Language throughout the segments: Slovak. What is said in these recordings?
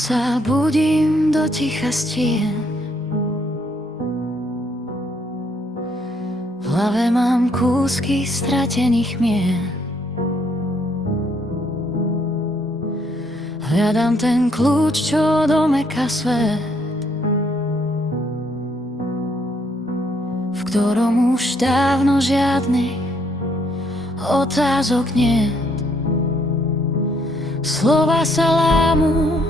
sa budím do ticha stien. V hlave mám kúsky stratených mien. Hľadám ten kľúč, čo domeka svet, v ktorom už dávno žiadnych otázok nie. Slova sa lámu,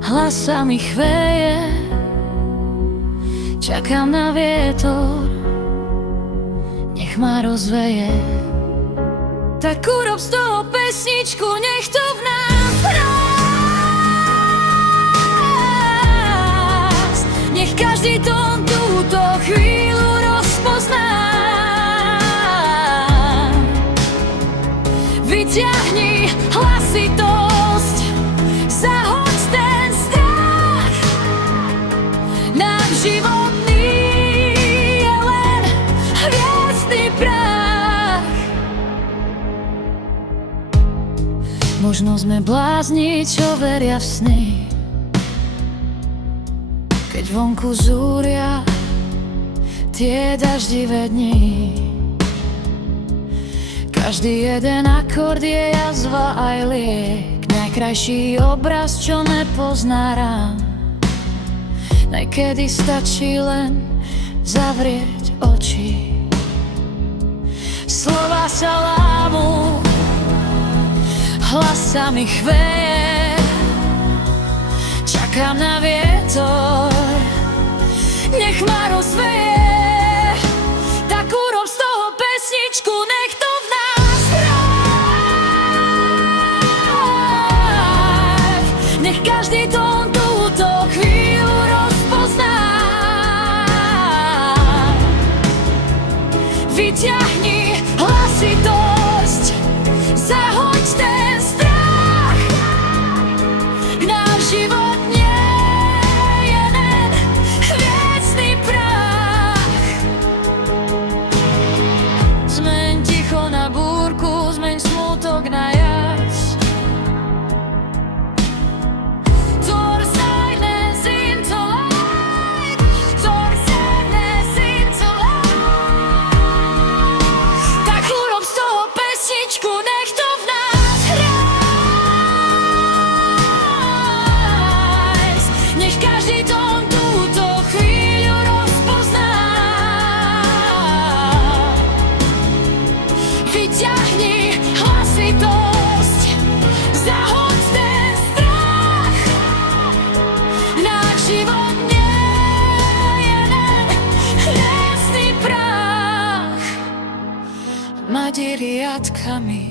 hlas sa mi chveje. Čakám na vietor, nech ma rozveje. Tak urob z toho pesničku, nech to v nás rás. Nech každý tón túto chvíľu rozpozná. Vyťahni hlasitosť, zahoď ten strach. Náš životný je len hviezdny prach. Možno sme blázni, čo veria v sny, keď vonku zúria tie daždivé dni. Každý jeden akord je jazva aj liek, najkrajší obraz, čo nepozná rán. Niekedy stačí len zavrieť oči. Slova sa lámu, hlas sa mi chveje. Čakám na vietor, nech ma rozveje. Tak urob z toho pesničku, nech to v nás rách. Nech každý tón túto chvíľu rozpozná. Vyťahni hlasitosť, zahoď ten strach. Náš život nie je len hviezdny prach. Zmeň ticho na búrku, zmeň smútok na jas. Tvor silence into light, tvor sadness into light. Tak urob z toho pesničku, nech to v nás hrás. Nech každý tón túto chvíľu rozpozná. Vyťahni hlasitosť, zahoď ten strach. Náš život nie je len hviezdny prach. Mať riadkami